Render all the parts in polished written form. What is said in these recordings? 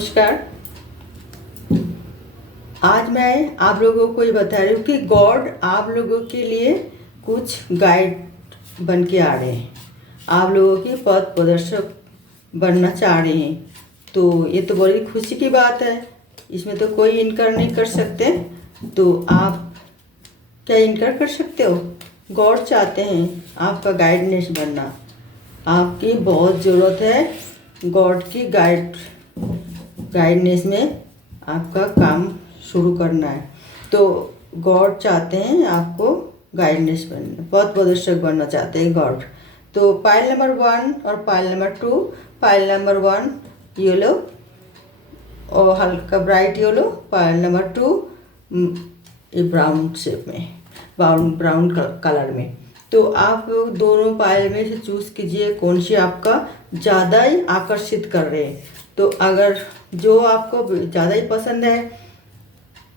नमस्कार। आज मैं आप लोगों को ये बता रही हूँ कि गॉड आप लोगों के लिए कुछ गाइड बन के आ रहे हैं। आप लोगों की पथ प्रदर्शक बनना चाह रहे हैं, तो ये तो बड़ी खुशी की बात है। इसमें तो कोई इनकार नहीं कर सकते। तो आप क्या इनकार कर सकते हो? गॉड चाहते हैं आपका गाइडनेस बनना। आपकी बहुत ज़रूरत है गॉड की गाइडनेस में आपका काम शुरू करना है। तो गॉड चाहते हैं आपको गाइडनेस बनना, पथ प्रदर्शक बनना चाहते हैं गॉड। तो पाइल नंबर 1 और pile number 2। Pile number 1 yellow और हल्का ब्राइट येलो, पाइल नंबर 2 ये ब्राउन शेप में, ब्राउन कलर में। तो आप दोनों पाइल में से चूज़ कीजिए कौन सी आपका ज़्यादा ही आकर्षित कर रहे हैं। तो अगर जो आपको ज़्यादा ही पसंद है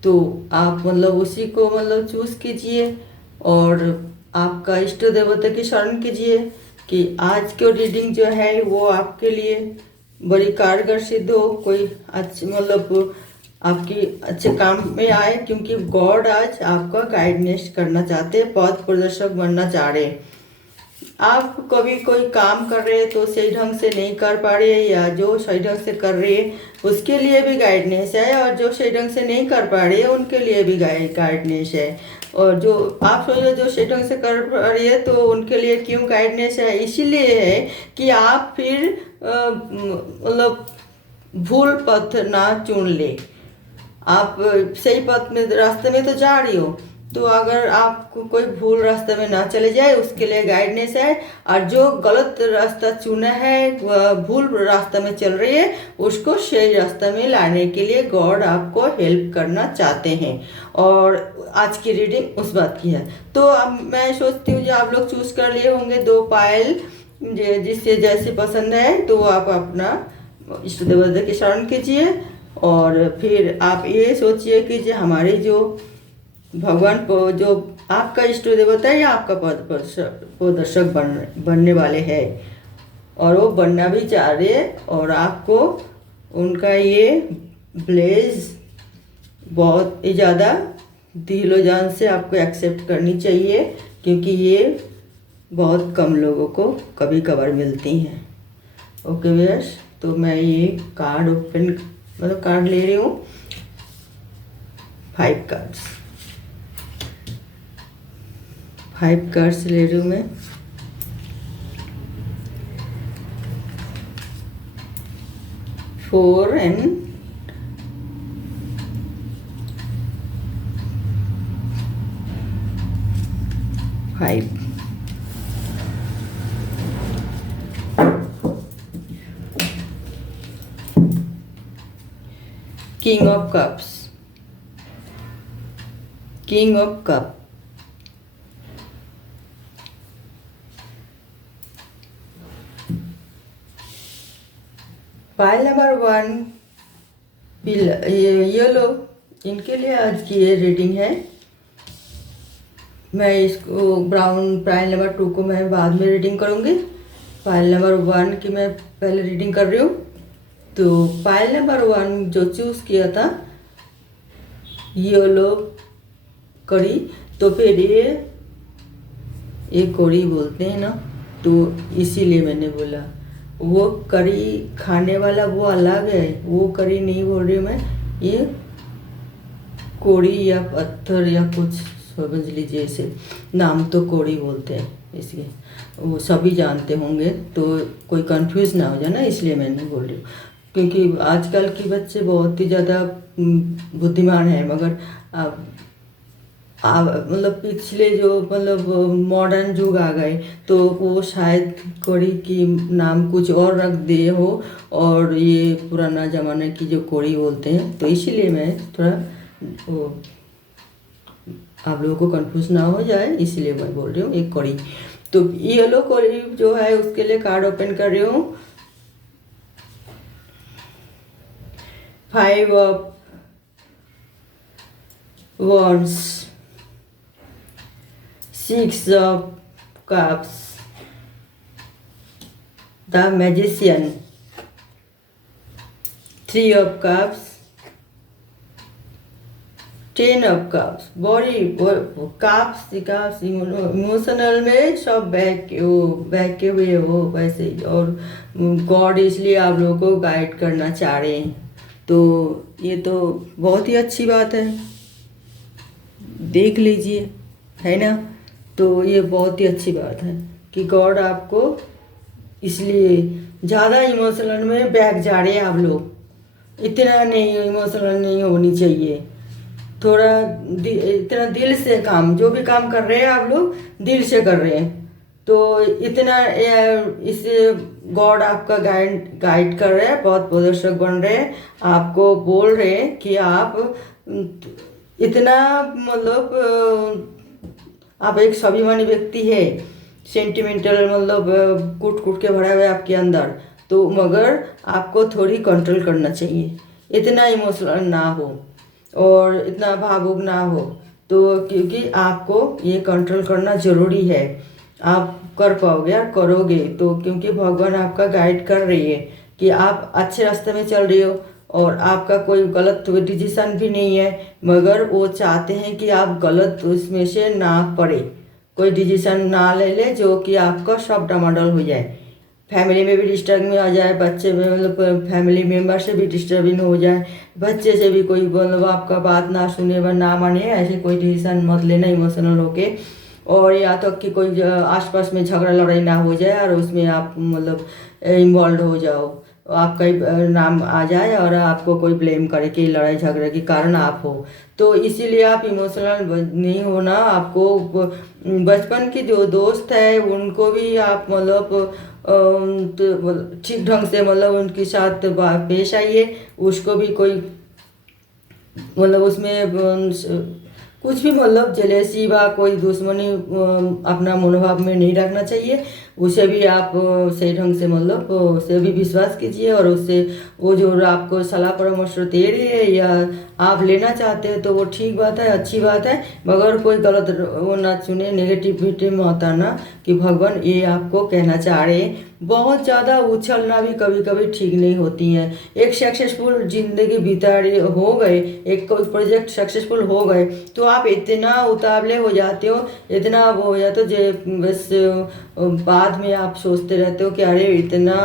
तो आप उसी को चूज़ कीजिए और आपका इष्ट देवता की शरण कीजिए कि आज की रीडिंग जो है वो आपके लिए बड़ी कारगर सिद्ध हो, कोई अच्छी आपकी अच्छे काम में आए, क्योंकि गॉड आज आपका गाइडनेस करना चाहते हैं, पथ प्रदर्शक बनना चाह रहे हैं। आप कभी कोई काम कर रहे हैं तो सही ढंग से नहीं कर पा रहे हैं, या जो सही ढंग से कर रहे हैं उसके लिए भी गाइडनेस है, और जो सही ढंग से नहीं कर पा रहे हैं उनके लिए भी गाइडनेस है। और जो आप सोचो जो सही ढंग से कर पा रही है तो उनके लिए क्यों गाइडनेस है? इसीलिए है कि आप फिर भूल पथ ना चुन ले। आप सही पथ में रास्ते में तो जा रही हो, तो अगर आपको कोई भूल रास्ते में ना चले जाए उसके लिए गाइडनेस है। और जो गलत रास्ता चुना है, वह भूल रास्ते में चल रही है, उसको सही रास्ते में लाने के लिए गॉड आपको हेल्प करना चाहते हैं। और आज की रीडिंग उस बात की है। तो अब मैं सोचती हूँ जो आप लोग चूज़ कर लिए होंगे 2 पायल, जिससे जैसे पसंद है तो आप अपना इष्ट देवता की शरण कीजिए। और फिर आप ये सोचिए कि जो हमारी जो भगवान को जो आपका इष्ट देवता है या आपका पद प्रदर्शक बनने वाले हैं, और वो बनना भी चाह रहे हैं, और आपको उनका ये ब्लेज बहुत ही ज़्यादा दिलो जान से आपको एक्सेप्ट करनी चाहिए, क्योंकि ये बहुत कम लोगों को कभी कभार मिलती हैं। ओके व्यूअर्स, तो मैं ये कार्ड कार्ड ले रही हूँ, 5 कार्ड्स ले रही हूँ मैं। Four and 5। King of cups, king of cup, pile number 1 yellow, इनके लिए आज की ये रीडिंग है। मैं इसको ब्राउन पाइल नंबर 2 को मैं बाद में रीडिंग करूँगी। पाइल नंबर 1 की मैं पहले रीडिंग कर रही हूँ। तो पाइल नंबर 1 जो चूज़ किया था येलो कड़ी, तो फिर ये कड़ी बोलते हैं ना, तो इसीलिए मैंने बोला वो करी खाने वाला वो अलग है, वो करी नहीं बोल रही मैं, ये कोड़ी या पत्थर या कुछ समझ लीजिए, इसे नाम तो कोड़ी बोलते हैं, इसलिए वो सभी जानते होंगे, तो कोई कंफ्यूज ना हो जाए ना, इसलिए मैं नहीं बोल रही हूँ। क्योंकि आजकल के बच्चे बहुत ही ज़्यादा बुद्धिमान है, मगर पिछले जो मॉडर्न युग आ गए तो वो शायद कोड़ी की नाम कुछ और रख दिए हो, और ये पुराना ज़माने की जो कोड़ी बोलते हैं, तो इसीलिए मैं थोड़ा वो आप लोगों को कंफ्यूज ना हो जाए, इसलिए मैं बोल रही हूँ एक कोड़ी। तो येलो कोड़ी जो है उसके लिए कार्ड ओपन कर रही हूँ। 5 of wands, 6 of cups, the magician, 3 of cups, 10 of cups. Body cups emotional में सब बह के हुए हो वैसे ही। और गॉड इसलिए आप लोगों को गाइड करना चाह रहे हैं, तो ये तो बहुत ही अच्छी बात है, देख लीजिए, है ना। तो ये बहुत ही अच्छी बात है कि गॉड आपको इसलिए ज़्यादा इमोशनल में बैग जा रहे हैं आप लोग। इतना नहीं इमोशनल नहीं होनी चाहिए, थोड़ा इतना दिल से काम, जो भी काम कर रहे हैं आप लोग दिल से कर रहे हैं, तो इतना इससे गॉड आपका गाइड कर रहे हैं, बहुत प्रदर्शक बन रहे हैं, आपको बोल रहे हैं कि आप इतना मतलब आप एक स्वाभिमानी व्यक्ति है, सेंटिमेंटल मतलब कूट कूट के भरा हुआ है आपके अंदर, तो मगर आपको थोड़ी कंट्रोल करना चाहिए, इतना इमोशनल ना हो और इतना भावुक ना हो। तो क्योंकि आपको ये कंट्रोल करना ज़रूरी है, आप कर पाओगे और करोगे तो, क्योंकि भगवान आपका गाइड कर रही है कि आप अच्छे रास्ते में चल रही हो और आपका कोई गलत डिसीजन भी नहीं है, मगर वो चाहते हैं कि आप गलत उसमें से ना पड़े, कोई डिसीजन ना ले ले जो कि आपका सब डामाडोल हो जाए, फैमिली में भी डिस्टर्ब में आ जाए, बच्चे में मतलब फैमिली मेम्बर से भी डिस्टर्बिंग हो जाए, बच्चे से भी कोई मतलब आपका बात ना सुने व ना माने, ऐसे कोई डिसीजन मत लेना इमोशनल होके। और या तो कि कोई आसपास में झगड़ा लड़ाई ना हो जाए और उसमें आप मतलब इन्वॉल्व हो जाओ, आपका ही नाम आ जाए और आपको कोई ब्लेम करे कि लड़ाई झगड़े के कारण आप हो। तो इसीलिए आप इमोशनल नहीं होना, आपको बचपन की जो दोस्त है उनको भी आप मतलब तो ठीक ढंग से मतलब उनके साथ पेश आइए, उसको भी कोई मतलब उसमें कुछ भी मतलब जेलेसी व कोई दुश्मनी अपना मनोभाव में नहीं रखना चाहिए, उसे भी आप सही ढंग से मतलब उसे भी विश्वास कीजिए और उससे वो जो आपको सलाह परामर्श दे रही है या आप लेना चाहते हैं तो वो ठीक बात है, अच्छी बात है, मगर कोई गलत वो ना चुने, नेगेटिविटी में होता ना कि भगवान ये आपको कहना चाह रहे हैं। बहुत ज़्यादा उछलना भी कभी कभी ठीक नहीं होती है। एक सक्सेसफुल जिंदगी बिता रही हो गए, एक कोई प्रोजेक्ट सक्सेसफुल हो गए तो आप इतना उतावले हो जाते हो, इतना वो हो जाते हो जो बस बाद में आप सोचते रहते हो कि अरे इतना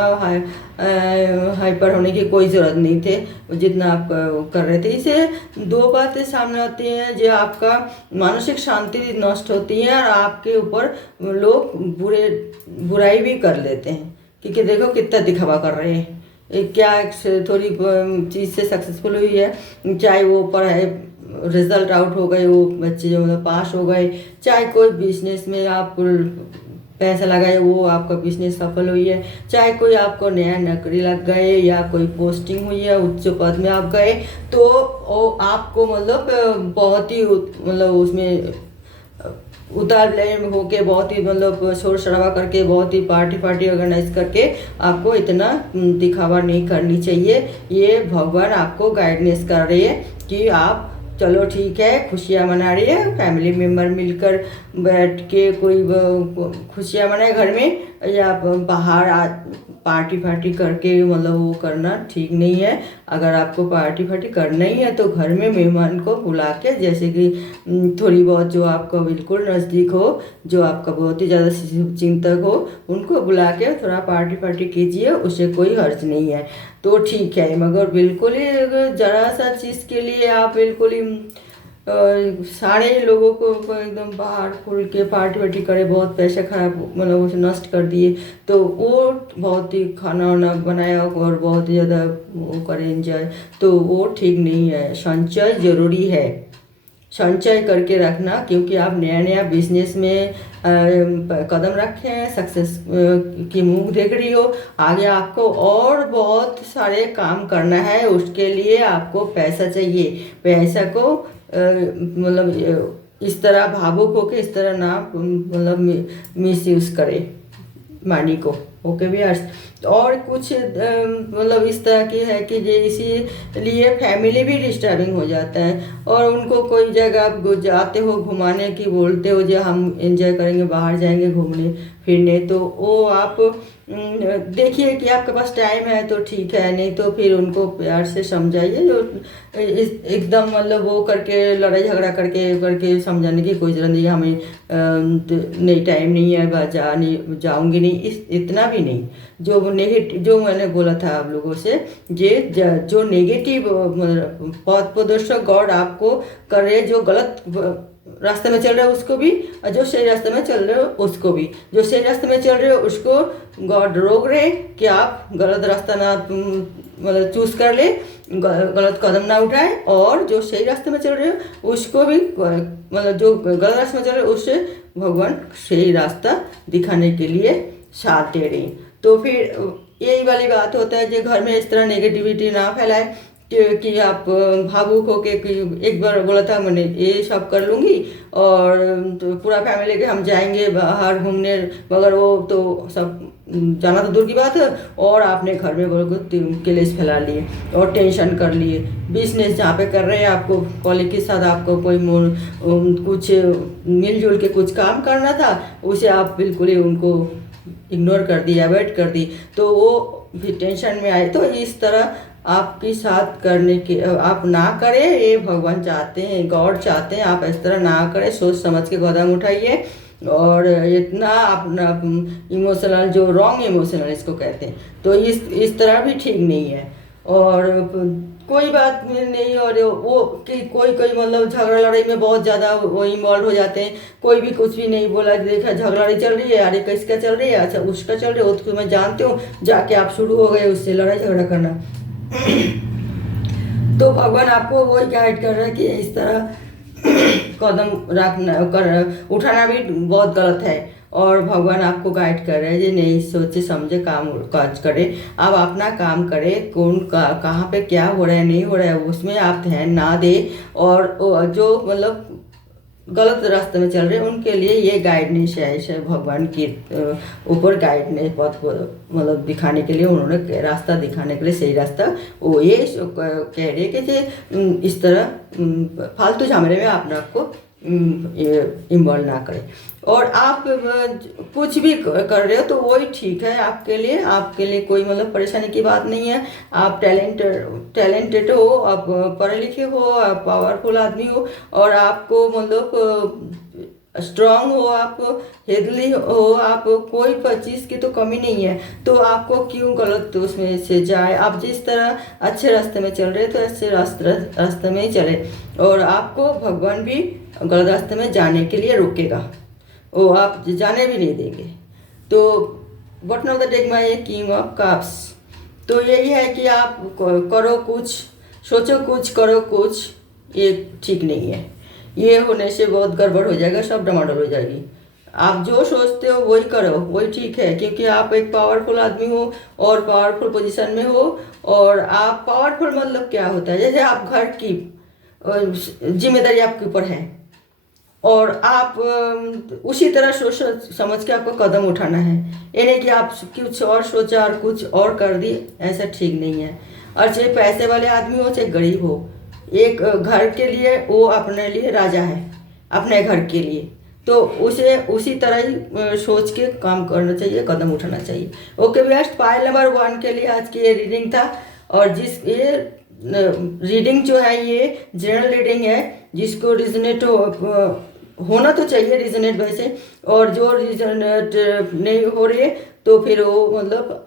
हाइपर होने की कोई ज़रूरत नहीं थे जितना आप कर रहे थे। इसे दो बातें सामने आती हैं, जो आपका मानसिक शांति नष्ट होती है और आपके ऊपर लोग बुराई भी कर लेते हैं, क्योंकि देखो कितना दिखावा कर रहे हैं, क्या थोड़ी चीज़ से सक्सेसफुल हुई है, चाहे वो पढ़ाई रिजल्ट आउट हो गए, वो बच्चे जो मतलब पास हो गए, चाहे कोई बिजनेस में आप पैसा लगाए वो आपका बिजनेस सफल हुई है, चाहे कोई आपको नया नौकरी लग गए या कोई पोस्टिंग हुई है, उच्च पद में आप गए, तो वो आपको मतलब बहुत ही मतलब उसमें उतार होके बहुत ही मतलब शोर शराबा करके बहुत ही पार्टी ऑर्गेनाइज करके आपको इतना दिखावा नहीं करनी चाहिए। ये भगवान आपको गाइडेंस कर रही है कि आप चलो ठीक है, खुशियाँ मना रही है, फैमिली मेम्बर मिलकर बैठ के कोई खुशियाँ मनाए घर में, या बाहर पार्टी करके मतलब वो करना ठीक नहीं है। अगर आपको पार्टी करना ही है तो घर में मेहमान को बुला के, जैसे कि थोड़ी बहुत जो आपका बिल्कुल नज़दीक हो, जो आपका बहुत ही ज़्यादा चिंतक हो, उनको बुला के थोड़ा पार्टी कीजिए, उससे कोई हर्ज नहीं है, तो ठीक है। मगर बिल्कुल ही ज़रा सा चीज़ के लिए आप बिल्कुल ही सारे लोगों को एकदम बाहर खुल के पार्टी करे, बहुत पैसा खराब मतलब उसे नष्ट कर दिए, तो वो बहुत ही खाना वाना बनाया और बहुत ही ज़्यादा वो करे एंजॉय, तो वो ठीक नहीं है। संचय ज़रूरी है, संचय करके रखना, क्योंकि आप नया बिजनेस में कदम रखे हैं, सक्सेस की मुँह देख रही हो, आगे आपको और बहुत सारे काम करना है, उसके लिए आपको पैसा चाहिए। पैसा को मतलब इस तरह भावुक होकर इस तरह ना मतलब मिस यूज़ करे मनी को। Okay viewers. और कुछ मतलब इस तरह की है कि ये इसीलिए फैमिली भी डिस्टर्बिंग हो जाता है, और उनको कोई जगह आप जाते हो घुमाने की, बोलते हो जो हम एंजॉय करेंगे, बाहर जाएंगे घूमने फिरने, तो वो आप देखिए कि आपके पास टाइम है तो ठीक है, नहीं तो फिर उनको प्यार से समझाइए। जो एकदम मतलब वो करके लड़ाई झगड़ा करके करके समझाने की कोई ज़रूरत नहीं है हमें। नहीं टाइम नहीं है, जाऊंगी नहीं, इतना भी नहीं। जो नेगेटिव, जो मैंने बोला था आप लोगों से, जो नेगेटिव पथ प्रदर्शक गॉड आपको कर रहे, जो गलत रास्ते में चल रहे हो उसको भी, और जो सही रास्ते में चल रहे हो उसको भी। जो सही रास्ते में चल रहे हो उसको गॉड रोक रहे कि आप गलत रास्ता ना मतलब चूज कर ले, गलत कदम ना उठाए, और जो सही रास्ते में चल रहे हो उसको भी मतलब जो गलत रास्ते में चल रहे हो उससे भगवान सही रास्ता दिखाने के लिए साथ दे रही। तो फिर यही वाली बात होता है कि घर में इस तरह नेगेटिविटी ना फैलाए कि आप भावुक होके कि एक बार बोला था मैंने ये सब कर लूँगी और तो पूरा फैमिली के हम जाएंगे बाहर घूमने, मगर वो तो सब जाना तो दूर की बात है, और आपने घर में बहुत क्लेश फैला लिए और टेंशन कर लिए। बिजनेस जहाँ पे कर रहे हैं, आपको कॉलेज के साथ आपको कोई कुछ मिलजुल के कुछ काम करना था, उसे आप बिल्कुल ही उनको इग्नोर कर दी, अवॉइड कर दी, तो वो भी टेंशन में आए। तो इस तरह आपके साथ करने के आप ना करें, ये भगवान चाहते हैं, गॉड चाहते हैं आप इस तरह ना करें। सोच समझ के कदम उठाइए, और इतना अपना इमोशनल, जो रॉन्ग इमोशनल इसको कहते हैं, तो इस तरह भी ठीक नहीं है। और कोई बात नहीं, और वो कि कोई मतलब झगड़ा लड़ाई में बहुत ज़्यादा वो इन्वॉल्व हो जाते हैं। कोई भी कुछ भी नहीं बोला, देखा झगड़ा लड़ाई चल रही है, अरे किसका चल रही है, अच्छा उसका चल रही है, वो तो मैं जानती हूँ, जाके आप शुरू हो गए उससे लड़ाई झगड़ा करना। तो भगवान आपको वही गाइड कर रहा है कि इस तरह कदम उठाना भी बहुत गलत है, और भगवान आपको गाइड कर रहे हैं कि नहीं, सोचे समझे काज करे, आप अपना काम करें, कहाँ पे क्या हो रहा है नहीं हो रहा है उसमें आप ध्यान ना दे, और जो मतलब गलत रास्ते में चल रहे हैं उनके लिए ये गाइडेंस है भगवान के ऊपर गाइडेंस पथ मतलब दिखाने के लिए, उन्होंने रास्ता दिखाने के लिए सही रास्ता वो ये कह रहे कि इस तरह फालतू झमेले में अपने आप को इन्वॉल्व ना करें। और आप कुछ भी कर रहे हो तो वही ठीक है आपके लिए कोई मतलब परेशानी की बात नहीं है। आप टैलेंटेड हो, आप पढ़े लिखे हो, आप पावरफुल आदमी हो, और आपको मतलब स्ट्रांग हो, आप हेल्दी हो, आप कोई चीज़ की तो कमी नहीं है, तो आपको क्यों गलत उसमें से जाए। आप जिस तरह अच्छे रास्ते में चल रहे तो अच्छे रास्ते में ही चले, और आपको भगवान भी गलत रास्ते में जाने के लिए रोकेगा, वो आप जाने भी नहीं देंगे। तो बटन ऑफ द डेक में ये किंग ऑफ कप्स, तो यही है कि आप करो कुछ, सोचो कुछ, करो कुछ, ये ठीक नहीं है। ये होने से बहुत गड़बड़ हो जाएगा, सब डमाडोल हो जाएगी। आप जो सोचते हो वही करो, वही ठीक है, क्योंकि आप एक पावरफुल आदमी हो और पावरफुल पोजीशन में हो। और आप पावरफुल मतलब क्या होता है, जैसे आप घर की जिम्मेदारी आपके ऊपर है, और आप उसी तरह सोच समझ के आपको कदम उठाना है। ये नहीं कि आप कुछ और सोचा और कुछ और कर दी, ऐसा ठीक नहीं है। और चाहे पैसे वाले आदमी हो चाहे गरीब हो, एक घर के लिए वो अपने लिए राजा है, अपने घर के लिए, तो उसे उसी तरह ही सोच के काम करना चाहिए, कदम उठाना चाहिए। ओके बेस्ट, फाइल नंबर 1 के लिए आज की ये रीडिंग था। और ये रीडिंग जो है ये जनरल रीडिंग है, जिसको रिजनेट होना तो चाहिए रिजनेट वैसे, और जो रिजनेट नहीं हो रही तो फिर वो मतलब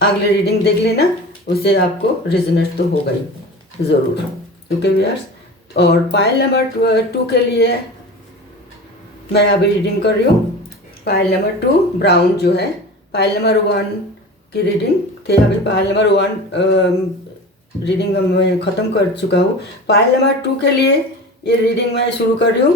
अगले रीडिंग देख लेना, उससे आपको रिजनेट तो होगा ही ज़रूर। ओके व्यूअर्स, और पाइल नंबर 2 के लिए मैं अभी रीडिंग कर रही हूँ। पाइल नंबर 2 ब्राउन जो है, पाइल नंबर 1 की रीडिंग थे, अभी पाइल नंबर 1 रीडिंग मैं ख़त्म कर चुका हूँ। पाइल नंबर 2 के लिए ये रीडिंग मैं शुरू कर रही हूँ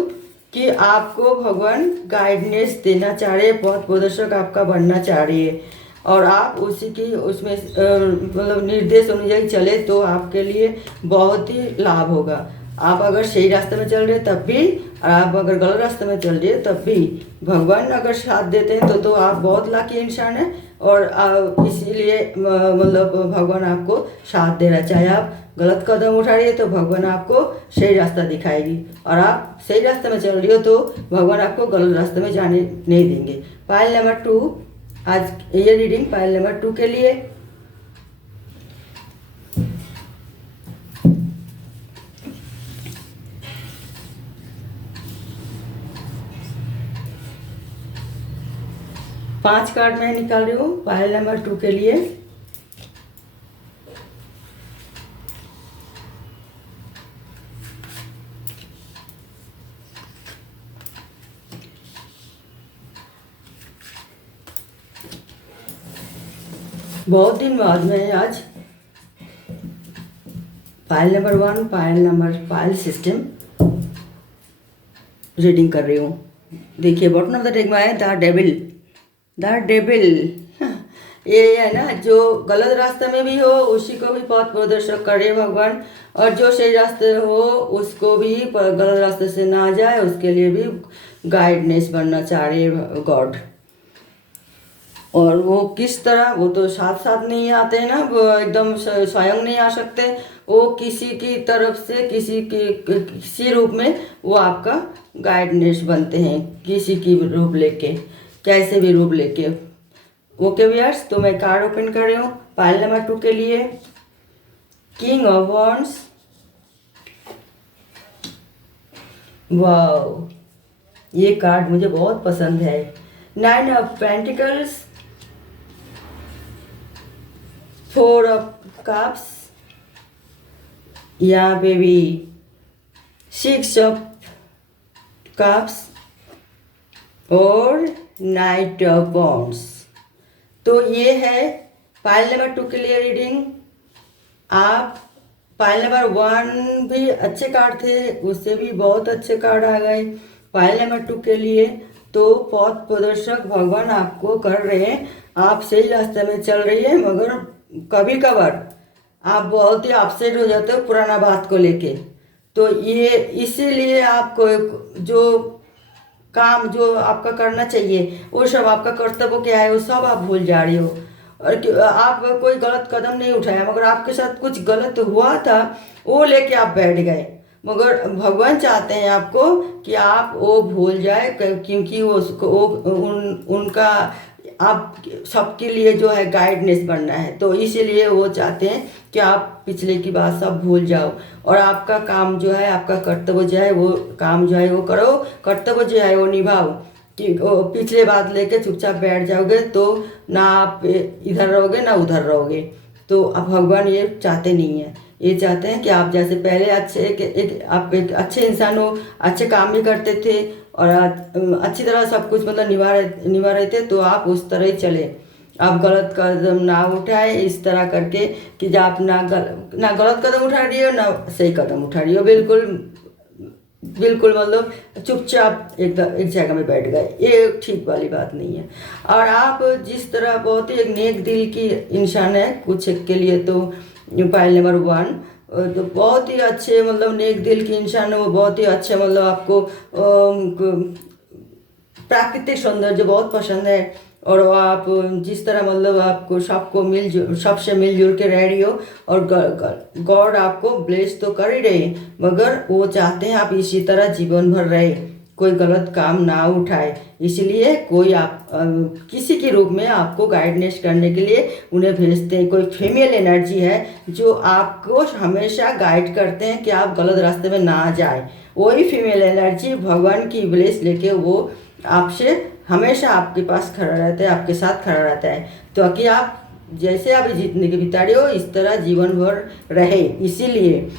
कि आपको भगवान गाइडेंस देना चाह रहे, पथ प्रदर्शक आपका बनना चाह रही है, और आप उसी की उसमें मतलब निर्देश अनुयायी चले तो आपके लिए बहुत ही लाभ होगा। आप अगर सही रास्ते में चल रहे तब भी और आप अगर गलत रास्ते में चल रही है तब भी भगवान अगर साथ देते हैं तो आप बहुत लाकी इंसान है। और इसीलिए मतलब भगवान आपको साथ दे रहा है। चाहे आप गलत कदम उठा रही है तो भगवान आपको सही रास्ता दिखाएगी, और आप सही रास्ते में चल रही हो तो भगवान आपको गलत रास्ते में जाने नहीं देंगे। पायल नंबर 2, आज ये रीडिंग पायल नंबर 2 के लिए। पांच कार्ड मैं निकाल रही हूँ पायल नंबर 2 के लिए। बहुत दिन बाद मैं आज पायल नंबर 1 पायल सिस्टम रीडिंग कर रही हूँ। देखिए बॉटम ऑफ द डेक में है द डेविल। ये है ना, जो गलत रास्ते में भी हो उसी को भी पथ प्रदर्शक करे भगवान, और जो सही रास्ते हो उसको भी गलत रास्ते से ना जाए उसके लिए भी गाइडनेस बनना चाह रहे गॉड। और वो किस तरह, वो तो साथ साथ नहीं आते हैं ना, वो एकदम स्वयं नहीं आ सकते, वो किसी की तरफ से किसी रूप में वो आपका गाइडनेस बनते हैं, किसी की रूप लेके, कैसे भी रूप लेके। ओके व्यूअर्स, तो मैं कार्ड ओपन कर रही हूँ पायल नंबर 2 के लिए। किंग ऑफ वॉन्ड्स, वाओ ये कार्ड मुझे बहुत पसंद है। 9 ऑफ पेंटिकल्स, 4 ऑफ कप्स, या बेबी 6 ऑफ कप्स और नाइट ऑफ वॉन्ड्स। तो ये है पायल नंबर 2 के लिए रीडिंग। आप पायल नंबर 1 भी अच्छे कार्ड थे, उससे भी बहुत अच्छे कार्ड आ गए। पायल नंबर 2 के लिए तो पथ प्रदर्शक भगवान आपको कर रहे हैं, आप सही रास्ते में चल रही है, मगर कभी कभार आप बहुत ही अपसेट हो जाते हो पुराना बात को लेके। तो ये इसीलिए आपको जो काम जो आपका करना चाहिए वो सब आपका कर्तव्य क्या है वो सब आप भूल जा रही हो, और आप कोई गलत कदम नहीं उठाया, मगर आपके साथ कुछ गलत हुआ था वो लेके आप बैठ गए। मगर भगवान चाहते हैं आपको कि आप वो भूल जाए, क्योंकि वो उनका आप सबके लिए जो है गाइडनेस बनना है, तो इसीलिए वो चाहते हैं कि आप पिछले की बात सब भूल जाओ, और आपका काम जो है, आपका कर्तव्य जो है वो काम जो है वो करो, कर्तव्य जो है वो निभाओ। कि पिछले बात लेके चुपचाप बैठ जाओगे तो ना आप इधर रहोगे ना उधर रहोगे। तो अब भगवान ये चाहते नहीं है, ये चाहते हैं कि आप जैसे पहले आप एक अच्छे इंसान हो, अच्छे काम भी करते थे और अच्छी तरह सब कुछ मतलब निभा रहे थे, तो आप उस तरह ही चले। आप गलत कदम ना उठाए इस तरह करके कि जब आप ना गलत कदम उठा रही हो ना सही कदम उठा रही हो, बिल्कुल मतलब चुपचाप एक जगह में बैठ गए, ये ठीक वाली बात नहीं है। और आप जिस तरह बहुत ही एक नेक दिल की इंसान है, कुछ के लिए तो पायल नंबर 1 तो बहुत ही अच्छे मतलब नेक दिल की इंसान है, वो बहुत ही अच्छे मतलब आपको प्राकृतिक सौंदर्य बहुत पसंद है, और आप जिस तरह मतलब आपको सबसे मिलजुल के रह रही हो, और गॉड आपको ब्लेस तो कर ही रहे, मगर वो चाहते हैं आप इसी तरह जीवन भर रहे, कोई गलत काम ना उठाए। इसलिए कोई आप किसी के रूप में आपको गाइडनेस करने के लिए उन्हें भेजते हैं। कोई फीमेल एनर्जी है जो आपको हमेशा गाइड करते हैं कि आप गलत रास्ते में ना जाए। वही फीमेल एनर्जी भगवान की ब्लेस लेके वो आपसे हमेशा आपके पास खड़ा रहता है, आपके साथ खड़ा रहता है, तो कि आप जैसे आप जिंदगी बिता रहे हो इस तरह जीवन भर रहे। इसीलिए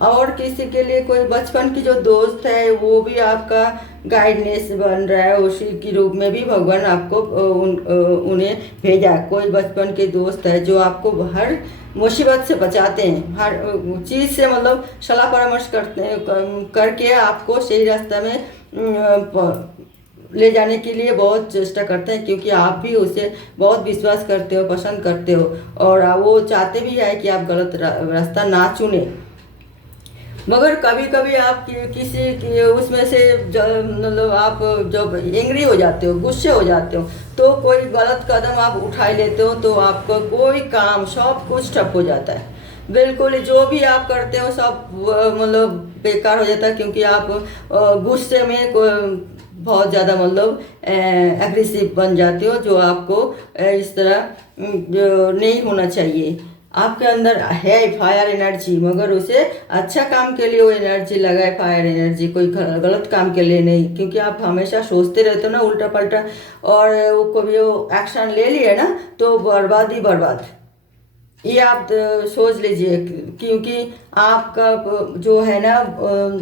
और किसी के लिए कोई बचपन की जो दोस्त है वो भी आपका गाइडनेस बन रहा है, उसी के रूप में भी भगवान आपको उन्हें भेजा। कोई बचपन के दोस्त है जो आपको हर मुसीबत से बचाते हैं, हर चीज़ से मतलब सलाह परामर्श करके आपको सही रास्ते में ले जाने के लिए बहुत चेष्टा करते हैं, क्योंकि आप भी उसे बहुत विश्वास करते हो, पसंद करते हो, और वो चाहते भी है कि आप गलत रास्ता ना चुने। मगर कभी कभी आप किसी उसमें से मतलब आप जब एंग्री हो जाते हो, गुस्से हो जाते हो, तो कोई गलत कदम आप उठा लेते हो तो आपका कोई काम सब कुछ ठप हो जाता है। बिल्कुल जो भी आप करते हो सब मतलब बेकार हो जाता है, क्योंकि आप गुस्से में बहुत ज़्यादा मतलब एग्रेसिव बन जाते हो, जो आपको इस तरह जो नहीं होना चाहिए। आपके अंदर है फायर एनर्जी, मगर उसे अच्छा काम के लिए वो एनर्जी लगाए, फायर एनर्जी, कोई गलत काम के लिए नहीं। क्योंकि आप हमेशा सोचते रहते हो ना उल्टा पल्टा, और वो कभी वो एक्शन ले लिए ना तो बर्बाद ही बर्बाद। ये आप सोच लीजिए, क्योंकि आपका जो है ना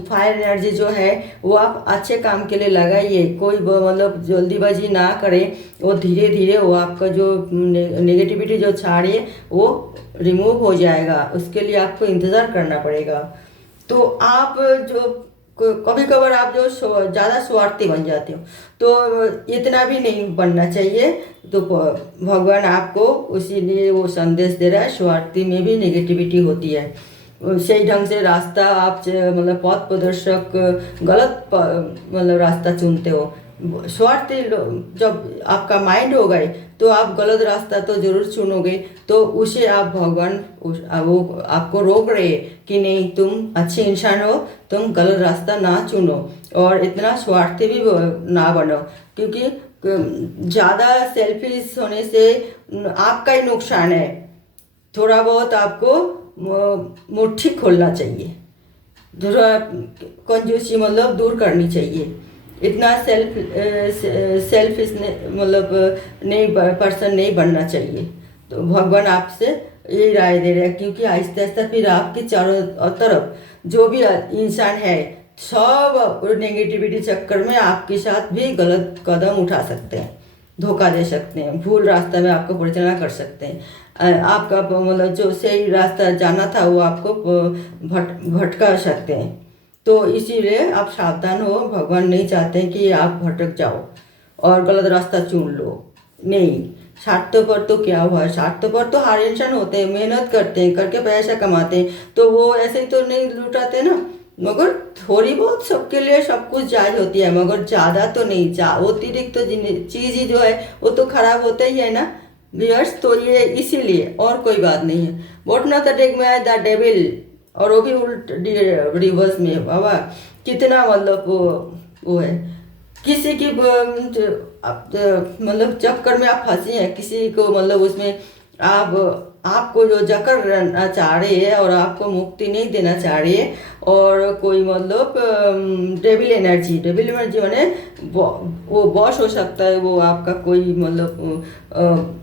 फायर एनर्जी जो है वो आप अच्छे काम के लिए लगाइए, कोई मतलब जल्दीबाजी ना करें। वो धीरे धीरे वो आपका जो नेगेटिविटी जो छाड़िए वो रिमूव हो जाएगा, उसके लिए आपको इंतज़ार करना पड़ेगा। तो आप जो कभी कभार आप जो ज़्यादा स्वार्थी बन जाते हो, तो इतना भी नहीं बनना चाहिए। तो भगवान आपको उसीलिए वो संदेश दे रहा है, स्वार्थी में भी नेगेटिविटी होती है। सही ढंग से रास्ता आप मतलब पथ प्रदर्शक गलत मतलब रास्ता चुनते हो। स्वार्थी जब आपका माइंड हो गए तो आप गलत रास्ता तो जरूर चुनोगे, तो उसे आप भगवान वो आपको रोक रहे कि नहीं, तुम अच्छे इंसान हो, तुम गलत रास्ता ना चुनो और इतना स्वार्थी भी ना बनो। क्योंकि ज़्यादा सेल्फिश होने से आपका ही नुकसान है। थोड़ा बहुत आपको मुट्ठी खोलना चाहिए, थोड़ा कंजूसी मतलब दूर करनी चाहिए। इतना सेल्फिश मतलब नहीं पर्सन नहीं बनना चाहिए। तो भगवान आपसे यही राय दे रहे हैं, क्योंकि आहिस्ता आहिस्ता फिर आपके चारों तरफ जो भी इंसान है सब नेगेटिविटी चक्कर में आपके साथ भी गलत कदम उठा सकते हैं, धोखा दे सकते हैं, भूल रास्ता में आपको परिचालना कर सकते हैं। आपका मतलब जो सही रास्ता जाना था वो आपको भटका सकते हैं। तो इसीलिए आप सावधान हो, भगवान नहीं चाहते कि आप भटक जाओ और गलत रास्ता चुन लो। नहीं, स्वार्थों पर तो क्या हुआ, स्वार्थों पर तो हर इंसान होते हैं, मेहनत करते हैं, करके पैसा कमाते हैं, तो वो ऐसे ही तो नहीं लुटाते ना। मगर थोड़ी बहुत सबके लिए सब कुछ जायज होती है, मगर ज़्यादा तो नहीं। अतिरिक्त तो चीज़ ही जो है वो तो खराब होता ही है ना व्यूअर्स। तो ये इसीलिए और कोई बात नहीं है। What not the take my the devil, और वो भी उल्ट रिवर्स में। बाबा कितना मतलब वो है, किसी की मतलब चक्कर में आप फंसी हैं, किसी को मतलब उसमें आपको जो जकड़ना चाह रही है और आपको मुक्ति नहीं देना चाह रही है, और कोई मतलब डेविल एनर्जी मैंने वो बॉस हो सकता है, वो आपका कोई मतलब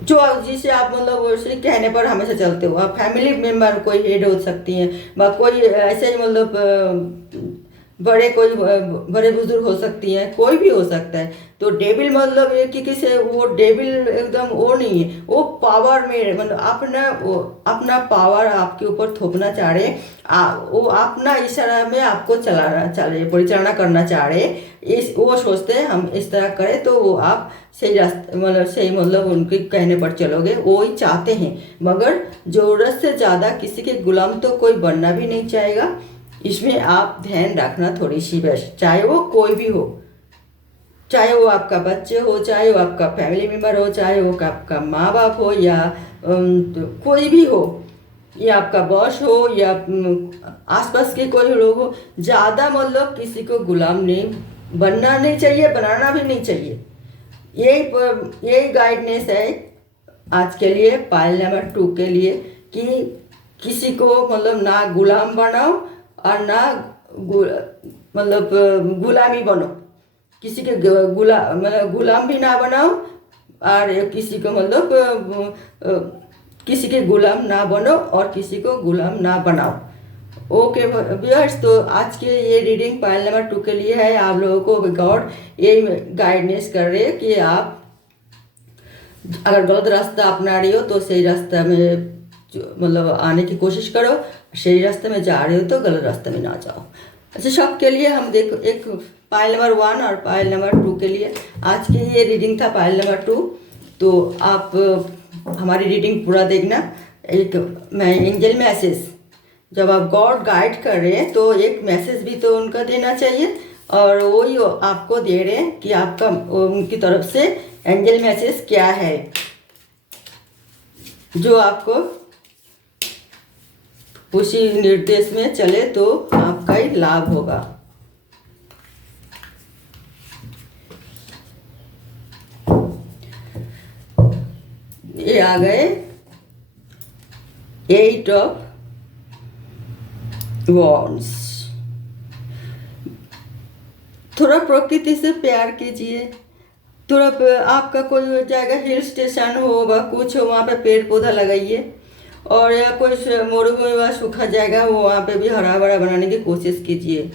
जो जिसे आप मतलब उसके कहने पर हमेशा चलते हो। आप फैमिली मेम्बर कोई हेड हो सकती हैं, कोई ऐसे ही मतलब बड़े बुजुर्ग हो सकती हैं, कोई भी हो सकता है। तो डेविल मतलब ये कि किसे वो डेविल एकदम वो नहीं है, वो पावर में मतलब अपना पावर आपके ऊपर थोपना चाह रहे, वो अपना इशारा में आपको परिचालना करना चाह रहे। वो सोचते हैं हम इस तरह करें तो वो आप सही रास्ते मतलब उनके कहने पर चलोगे, वो ही चाहते हैं। मगर ज़रूरत से ज़्यादा किसी के गुलाम तो कोई बनना भी नहीं चाहेगा। इसमें आप ध्यान रखना थोड़ी सी बस, चाहे वो कोई भी हो, चाहे वो आपका बच्चे हो, चाहे वो आपका फैमिली मेम्बर हो, चाहे वो आपका माँ बाप हो, या तो कोई भी हो, या आपका बॉस हो, या आसपास के कोई लोग हो। ज़्यादा मतलब किसी को गुलाम नहीं बनना नहीं चाहिए, बनाना भी नहीं चाहिए। यही गाइडनेस है आज के लिए, पाइल नंबर 2 के लिए, कि किसी को मतलब ना गुलाम बनाओ और ना मतलब गुलामी बनो। किसी के गुलाम भी ना बनाओ और किसी को मतलब किसी के गुलाम ना बनो और किसी को गुलाम ना बनाओ। ओके व्यूअर्स, तो आज के ये रीडिंग पाइल नंबर 2 के लिए है। आप लोगों को गॉड ये गाइडनेस कर रहे हैं कि आप अगर गलत रास्ता अपना रही हो तो सही रास्ता में मतलब आने की कोशिश करो, सही रास्ते में जा रहे हो तो गलत रास्ते में ना जाओ। अच्छा, सबके लिए हम देखो, एक पाइल नंबर 1 और पाइल नंबर 2 के लिए आज की ये रीडिंग था, पाइल नंबर 2। तो आप हमारी रीडिंग पूरा देखना। एक मैं एंजल मैसेज जब आप गॉड गाइड कर रहे हैं तो एक मैसेज भी तो उनका देना चाहिए, और वही आपको दे रहे हैं कि आपका उनकी तरफ से एंजल मैसेज क्या है जो आपको उसी निर्देश में चले तो आपका ही लाभ होगा। ये आ गए 8 ऑफ वॉन्ड्स। थोड़ा प्रकृति से प्यार कीजिए। थोड़ा आपका कोई जाएगा हिल स्टेशन हो व कुछ हो, वहाँ पे पेड़ पौधा लगाइए, और या कोई मरुभूमि व सूखा जाएगा वो वहाँ पे भी हरा भरा बनाने की कोशिश कीजिए।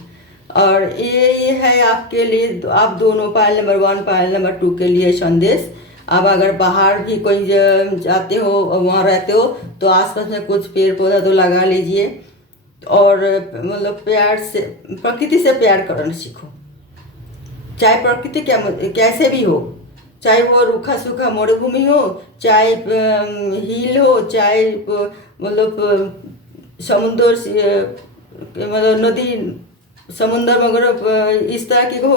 और ये है आपके लिए, आप दोनों पायल नंबर 1 पायल नंबर 2 के लिए संदेश। आप अगर बाहर भी कोई जाते हो वहाँ रहते हो तो आसपास में कुछ पेड़ पौधा तो लगा लीजिए, और मतलब प्यार से प्रकृति से प्यार करना सीखो। चाहे प्रकृति कैसे भी हो, चाहे वो रूखा सूखा मरुभूमि हो, चाहे हिल हो, चाहे मतलब समुद्र मतलब नदी समुद्र वगैरह इस तरह की हो,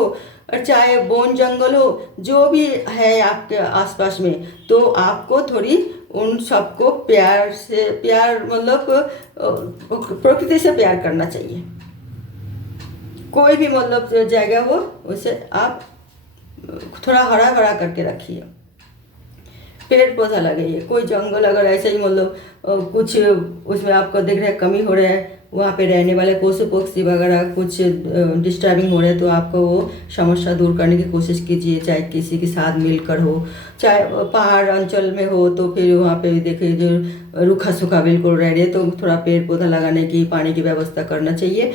और चाहे वन जंगल हो, जो भी है आपके आसपास में, तो आपको थोड़ी उन सबको प्यार से प्यार मतलब प्रकृति से प्यार करना चाहिए। कोई भी मतलब जगह हो उसे आप थोड़ा हरा भरा करके रखिए, पेड़ पौधा लगाइए। कोई जंगल अगर ऐसे ही मतलब कुछ उसमें आपको दिख रहा है कमी हो रहा है, वहाँ पे रहने वाले पशु पक्षी वगैरह कुछ डिस्टर्बिंग हो रहे हैं, तो आपको वो समस्या दूर करने की कोशिश कीजिए। चाहे किसी के साथ मिलकर हो, चाहे पहाड़ अंचल में हो तो फिर वहाँ पे देखिए जो रूखा सूखा बिल्कुल रह रही है तो थोड़ा पेड़ पौधा लगाने की, पानी की व्यवस्था करना चाहिए।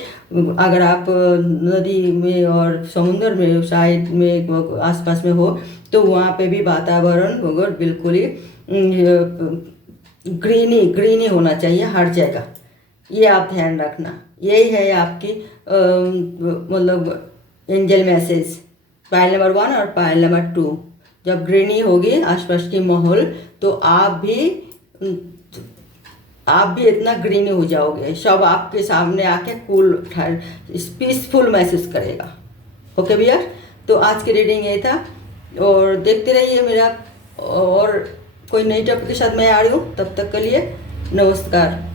अगर आप नदी में और समुद्र में साइड में आसपास में हो तो वहाँ पे भी वातावरण वगैरह बिल्कुल ही ग्रीनी होना चाहिए हर जगह। ये आप ध्यान रखना। यही है आपकी मतलब एंजल मैसेज पायल नंबर 1 और पायल नंबर 2। जब ग्रीनी होगी आसपास की माहौल तो आप भी इतना ग्रीनी हो जाओगे, सब आपके सामने आके कूल पीसफुल महसूस करेगा। ओके भैया, तो आज की रीडिंग यही था, और देखते रहिए मेरा, और कोई नई टॉपिक के साथ मैं आ रही हूँ। तब तक के लिए नमस्कार।